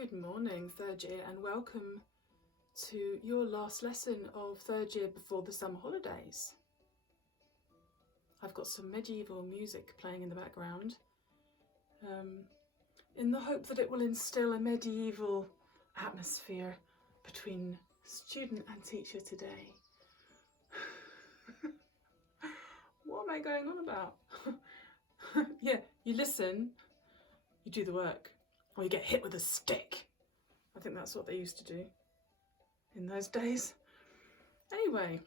Good morning, third year, and welcome to your last lesson of third year before the summer holidays. I've got some medieval music playing in the background in the hope that it will instill a medieval atmosphere between student and teacher today. What am I going on about? Yeah, you listen, you do the work. Or you get hit with a stick. I think that's what they used to do in those days. Anyway,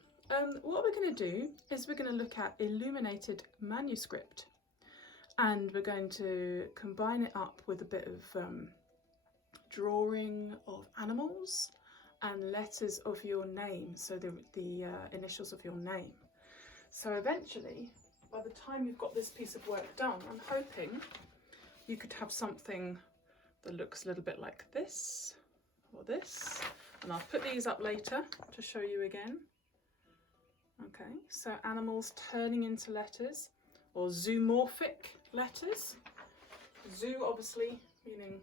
what we're going to do is we're going to look at Illuminated Manuscript, and we're going to combine it up with a bit of drawing of animals and letters of your name, so the initials of your name. So eventually, by the time you've got this piece of work done, I'm hoping you could have something that looks a little bit like this or this, and I'll put these up later to show you again. Okay, so animals turning into letters, or zoomorphic letters. Zoo obviously meaning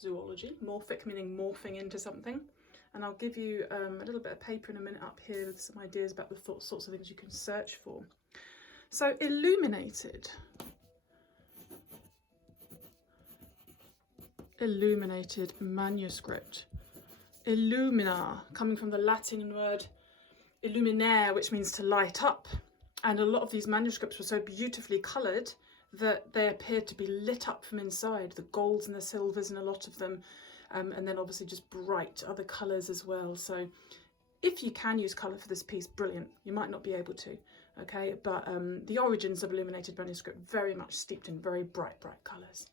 zoology, morphic meaning morphing into something. And I'll give you a little bit of paper in a minute up here with some ideas about the sorts of things you can search for. So illuminated. Illuminated manuscript. Illumina, coming from the Latin word illuminare, which means to light up. And a lot of these manuscripts were so beautifully coloured that they appeared to be lit up from inside, the golds and the silvers in a lot of them, and then obviously just bright other colours as well. So if you can use colour for this piece, brilliant. You might not be able to, okay, but the origins of illuminated manuscript very much steeped in very bright colours.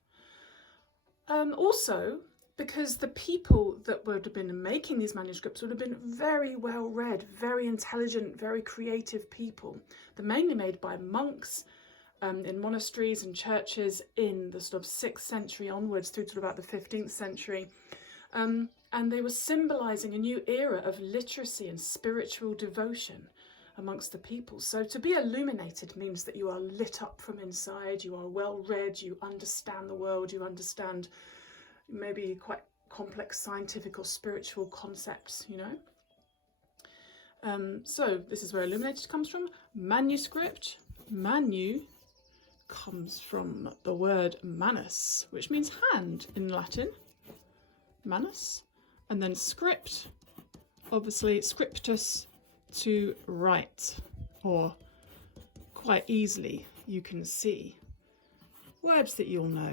Also, because the people that would have been making these manuscripts would have been very well read, very intelligent, very creative people. They're mainly made by monks in monasteries and churches in the sort of 6th century onwards through to about the 15th century. And they were symbolising a new era of literacy and spiritual devotion amongst the people. So to be illuminated means that you are lit up from inside, you are well read, you understand the world, you understand maybe quite complex scientific or spiritual concepts, you know. So this is where illuminated comes from. Manuscript, manu, comes from the word manus, which means hand in Latin, manus, and then script, obviously scriptus, to write, or quite easily you can see words that you'll know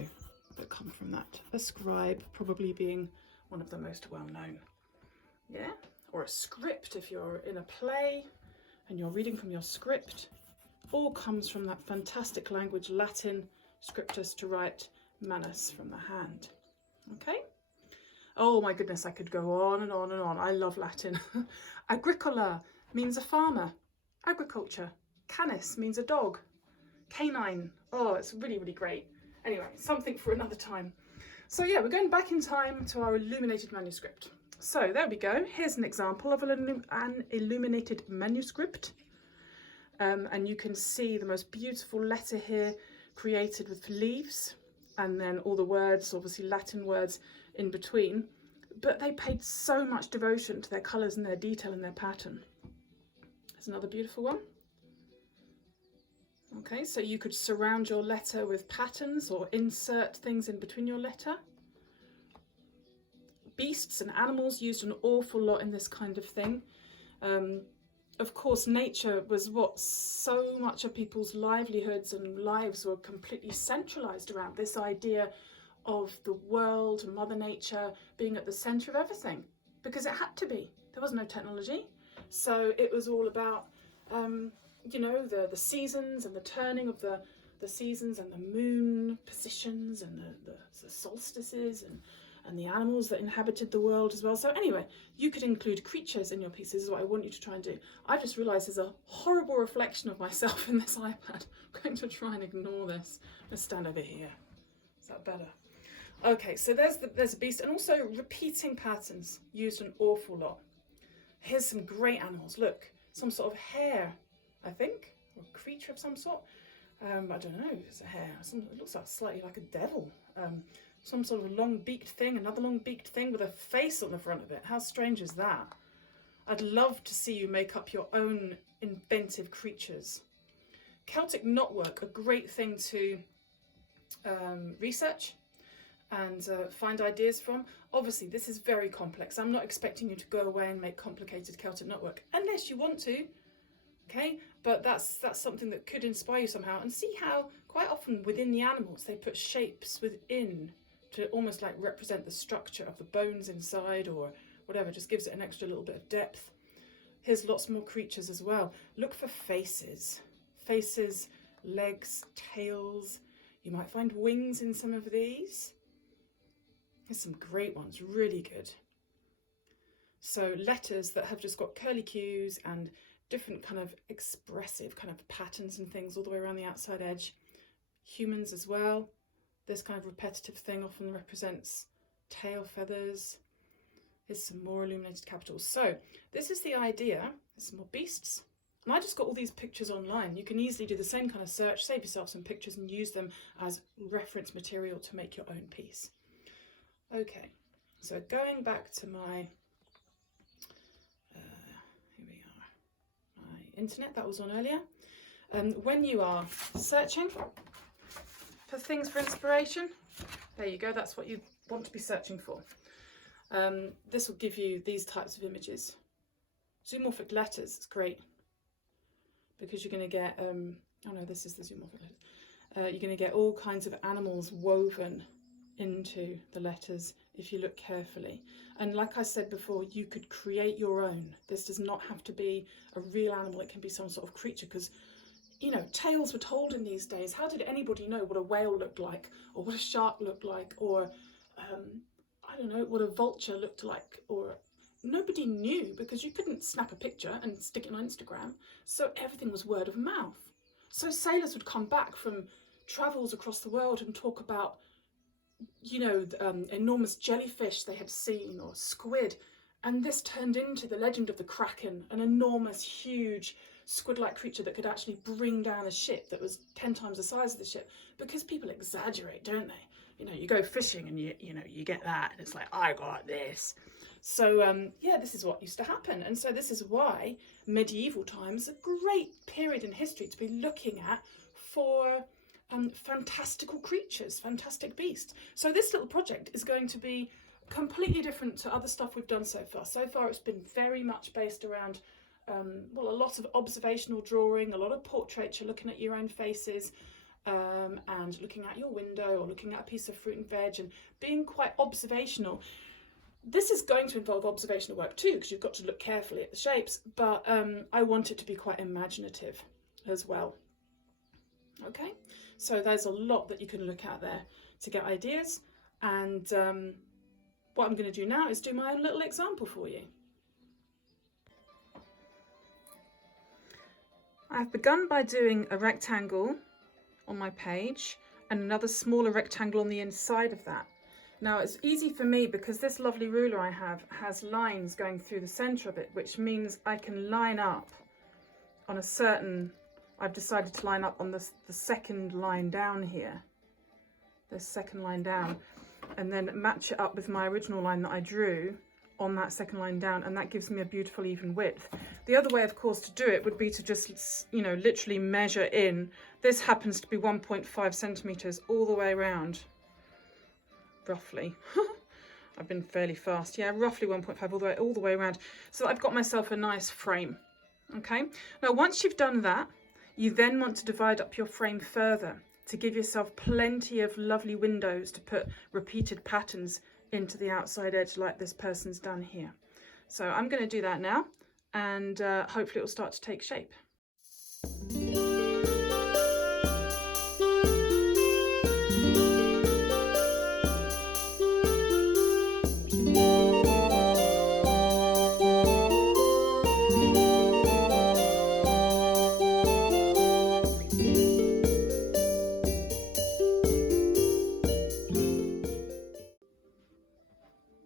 that come from that. A scribe probably being one of the most well known, yeah, or a script if you're in a play and you're reading from your script, all comes from that fantastic language Latin, scriptus, to write, manus, from the hand. Okay. Oh my goodness, I could go on and on and on. I love Latin. Agricola means a farmer. Agriculture. Canis means a dog. Canine. Oh, it's really, really great. Anyway, something for another time. So yeah, we're going back in time to our illuminated manuscript. So there we go. Here's an example of an illuminated manuscript. And you can see the most beautiful letter here created with leaves, and then all the words, obviously Latin words in between. But they paid so much devotion to their colours and their detail and their pattern. There's another beautiful one. Okay, so you could surround your letter with patterns or insert things in between your letter. Beasts and animals used an awful lot in this kind of thing. Of course, nature was what so much of people's livelihoods and lives were completely centralised around, this idea of the world, Mother Nature being at the centre of everything, because it had to be. There was no technology. So it was all about, you know, the seasons and the turning of the seasons and the moon positions and the solstices and the animals that inhabited the world as well. So anyway, you could include creatures in your pieces, is what I want you to try and do. I just realised there's a horrible reflection of myself in this iPad. I'm going to try and ignore this. Let's stand over here. Is that better? Okay, so there's a beast, and also repeating patterns used an awful lot. Here's some great animals. Look, some sort of hare, I think, or a creature of some sort. I don't know if it's a hare. It looks like slightly like a devil. some sort of long beaked thing, another long beaked thing with a face on the front of it. How strange is that? I'd love to see you make up your own inventive creatures. Celtic knotwork, a great thing to research and find ideas from. Obviously, this is very complex. I'm not expecting you to go away and make complicated Celtic knotwork, unless you want to, okay? But that's something that could inspire you somehow. And see how quite often within the animals, they put shapes within to almost like represent the structure of the bones inside or whatever, just gives it an extra little bit of depth. Here's lots more creatures as well. Look for faces. Faces, legs, tails. You might find wings in some of these. Here's some great ones, really good. So letters that have just got curly cues and different kind of expressive kind of patterns and things all the way around the outside edge. Humans as well. This kind of repetitive thing often represents tail feathers. Here's some more illuminated capitals. So this is the idea. There's some more beasts. And I just got all these pictures online. You can easily do the same kind of search, save yourself some pictures and use them as reference material to make your own piece. Okay, so going back to my, here we are, my internet that was on earlier. When you are searching for things for inspiration, there you go, that's what you want to be searching for. This will give you these types of images. Zoomorphic letters is great because you're going to get, oh no, this is the zoomorphic letters. You're going to get all kinds of animals woven into the letters if you look carefully. And like I said before, you could create your own. This does not have to be a real animal. It can be some sort of creature because, you know, tales were told in these days. How did anybody know what a whale looked like or what a shark looked like or I don't know, what a vulture looked like, or nobody knew because you couldn't snap a picture and stick it on Instagram. So everything was word of mouth. So sailors would come back from travels across the world and talk about, you know, enormous jellyfish they had seen or squid. And this turned into the legend of the Kraken, an enormous, huge squid-like creature that could actually bring down a ship that was 10 times the size of the ship, because people exaggerate, don't they? You know, you go fishing and you know, you get that and it's like, I got this. So yeah, this is what used to happen. And so this is why medieval times are a great period in history to be looking at for fantastical creatures, fantastic beasts. So this little project is going to be completely different to other stuff we've done so far. So far it's been very much based around, well, a lot of observational drawing, a lot of portraiture, looking at your own faces, and looking out your window or looking at a piece of fruit and veg and being quite observational. This is going to involve observational work too, because you've got to look carefully at the shapes, but I want it to be quite imaginative as well. Okay, so there's a lot that you can look at there to get ideas, and what I'm going to do now is do my own little example for you. I've begun by doing a rectangle on my page and another smaller rectangle on the inside of that. Now it's easy for me because this lovely ruler I have has lines going through the centre of it, which means I can line up on a certain, I've decided to line up on the second line down here, this second line down, and then match it up with my original line that I drew on that second line down, and that gives me a beautiful even width. The other way, of course, to do it would be to just, you know, literally measure in. This happens to be 1.5 centimetres all the way around, roughly. I've been fairly fast. Yeah, roughly 1.5 all the way around. So I've got myself a nice frame. Okay. Now, once you've done that, you then want to divide up your frame further to give yourself plenty of lovely windows to put repeated patterns into the outside edge like this person's done here. So I'm going to do that now, and hopefully it will start to take shape.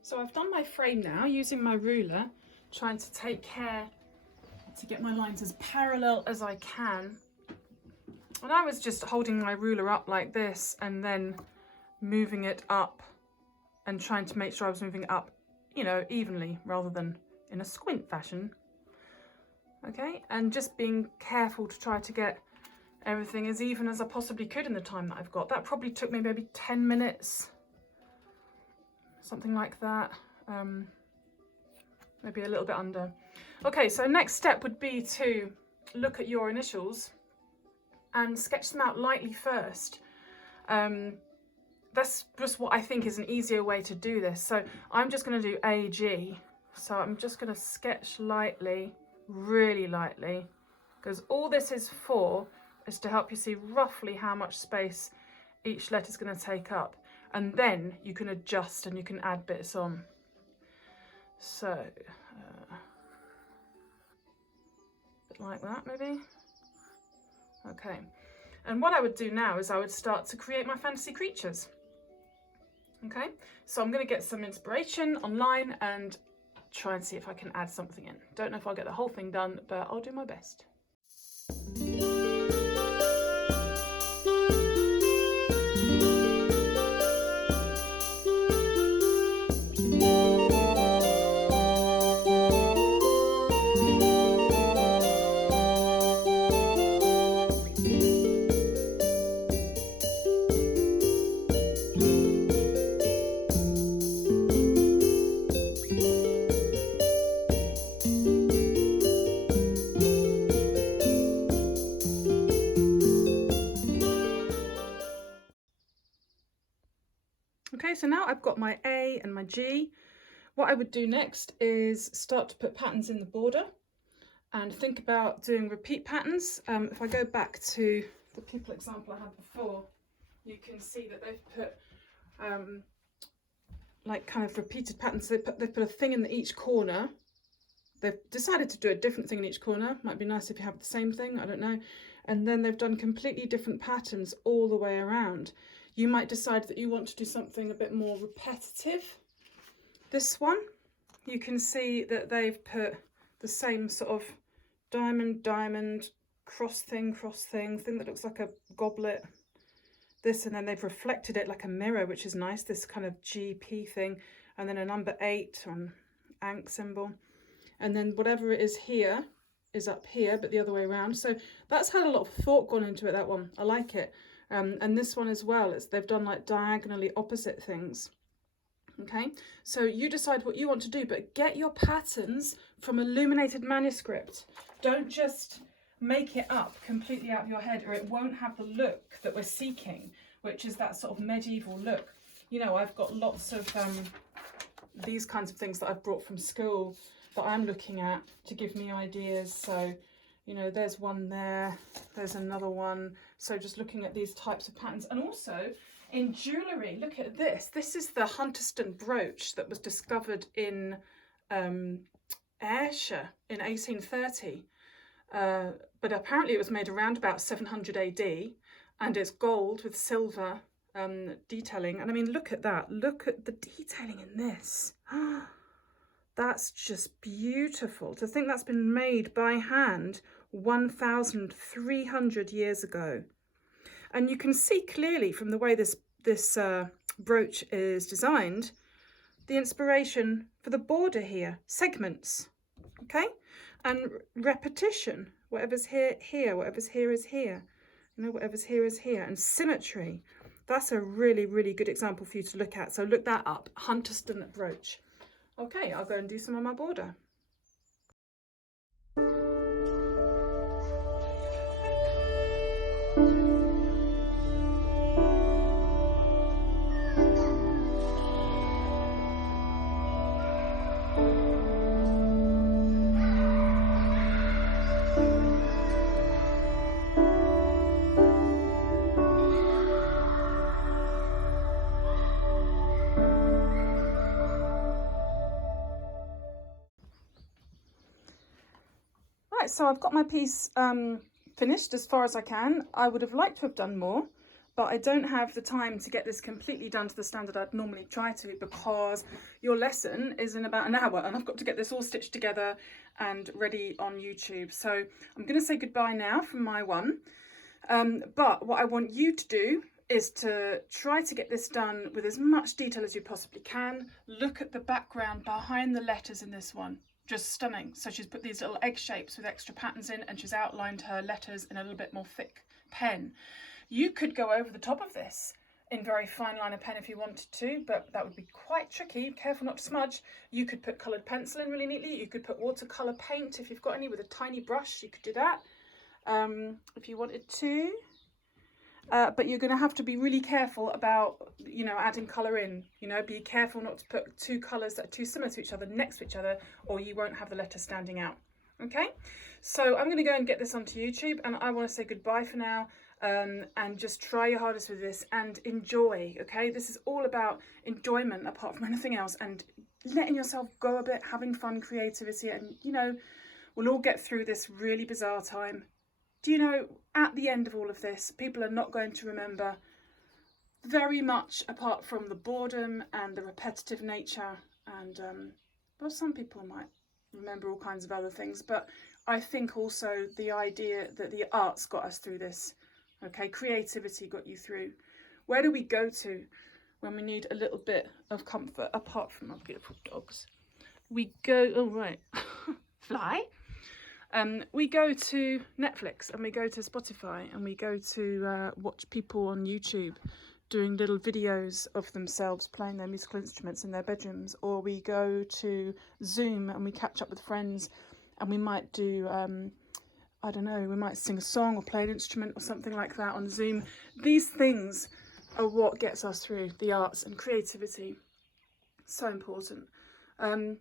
So I've done my frame now using my ruler, trying to take care to get my lines as parallel as I can. And I was just holding my ruler up like this and then moving it up and trying to make sure I was moving it up, you know, evenly rather than in a squint fashion. Okay, and just being careful to try to get everything as even as I possibly could in the time that I've got. That probably took me maybe 10 minutes, something like that, maybe a little bit under. Okay, so next step would be to look at your initials and sketch them out lightly first. That's just what I think is an easier way to do this. So I'm just going to do AG. So I'm just going to sketch lightly, really lightly, because all this is for is to help you see roughly how much space each letter is going to take up. And then you can adjust and you can add bits on. So, bit like that maybe. Okay. And what I would do now is I would start to create my fantasy creatures. Okay, so I'm going to get some inspiration online and try and see if I can add something in. Don't know if I'll get the whole thing done, but I'll do my best. Okay, so now I've got my A and my G. What I would do next is start to put patterns in the border and think about doing repeat patterns. If I go back to the pupil example I had before, you can see that they've put like kind of repeated patterns. They've put a thing in each corner. They've decided to do a different thing in each corner. Might be nice if you have the same thing, I don't know. And then they've done completely different patterns all the way around. You might decide that you want to do something a bit more repetitive. This one, you can see that they've put the same sort of diamond, diamond, cross thing that looks like a goblet. This, and then they've reflected it like a mirror, which is nice, this kind of GP thing. And then a number 8 on Ankh symbol. And then whatever it is here is up here, but the other way around. So that's had a lot of thought gone into it, that one. I like it. And this one as well, they've done like diagonally opposite things. Okay, so you decide what you want to do, but get your patterns from Illuminated Manuscript. Don't just make it up completely out of your head, or it won't have the look that we're seeking, which is that sort of medieval look. You know, I've got lots of these kinds of things that I've brought from school that I'm looking at to give me ideas. So, you know, there's one there, there's another one. So just looking at these types of patterns. And also in jewellery, look at this. This is the Hunterston brooch that was discovered in Ayrshire in 1830. But apparently it was made around about 700 AD, and it's gold with silver detailing. And I mean, look at that. Look at the detailing in this. That's just beautiful. To think that's been made by hand 1,300 years ago. And you can see clearly from the way this brooch is designed, the inspiration for the border here, segments, okay? And repetition, whatever's here, whatever's here is here. You know, whatever's here is here. And symmetry. That's a really, really good example for you to look at. So look that up, Hunterston brooch. Okay, I'll go and do some on my border. So I've got my piece finished as far as I can. I would have liked to have done more, but I don't have the time to get this completely done to the standard I'd normally try to, because your lesson is in about an hour and I've got to get this all stitched together and ready on YouTube. So I'm going to say goodbye now from my one. But what I want you to do is to try to get this done with as much detail as you possibly can. Look at the background behind the letters in this one. Just stunning. So she's put these little egg shapes with extra patterns in, and she's outlined her letters in a little bit more thick pen. You could go over the top of this in very fine liner pen if you wanted to, but that would be quite tricky. Careful not to smudge. You could put coloured pencil in really neatly. You could put watercolour paint if you've got any with a tiny brush. You could do that if you wanted to. But you're going to have to be really careful about, you know, adding colour in. You know, be careful not to put two colours that are too similar to each other next to each other, or you won't have the letter standing out. Okay, so I'm going to go and get this onto YouTube, and I want to say goodbye for now, and just try your hardest with this and enjoy. Okay, this is all about enjoyment apart from anything else, and letting yourself go a bit, having fun, creativity, and, you know, we'll all get through this really bizarre time. Do you know, at the end of all of this, people are not going to remember very much apart from the boredom and the repetitive nature, and well, some people might remember all kinds of other things, but I think also the idea that the arts got us through this. Okay, creativity got you through. Where do we go to when we need a little bit of comfort apart from our beautiful dogs? We go, oh right, fly. We go to Netflix, and we go to Spotify, and we go to watch people on YouTube doing little videos of themselves playing their musical instruments in their bedrooms, or we go to Zoom and we catch up with friends, and we might do, I don't know, we might sing a song or play an instrument or something like that on Zoom. These things are what gets us through, the arts and creativity. So important. And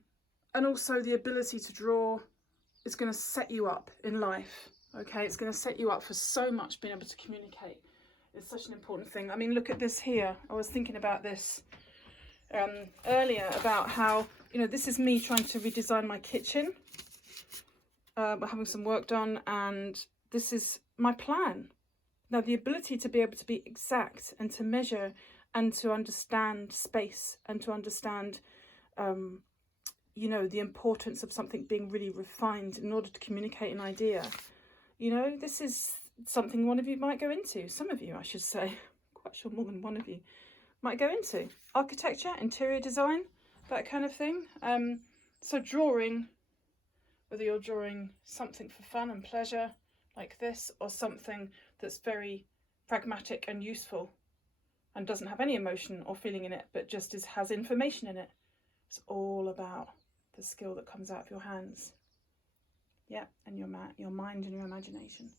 also the ability to draw is going to set you up in life. Okay, it's going to set you up for so much. Being able to communicate is such an important thing. I mean, look at this here. I was thinking about this earlier, about how, you know, this is me trying to redesign my kitchen. We're having some work done, and this is my plan. Now, the ability to be able to be exact and to measure and to understand space and to understand you know, the importance of something being really refined in order to communicate an idea. You know, this is something one of you might go into. Some of you, I should say. I'm quite sure more than one of you might go into. Architecture, interior design, that kind of thing. So drawing, whether you're drawing something for fun and pleasure like this, or something that's very pragmatic and useful and doesn't have any emotion or feeling in it, but just has information in it. It's all about the skill that comes out of your hands. Yeah, and your mind and your imagination.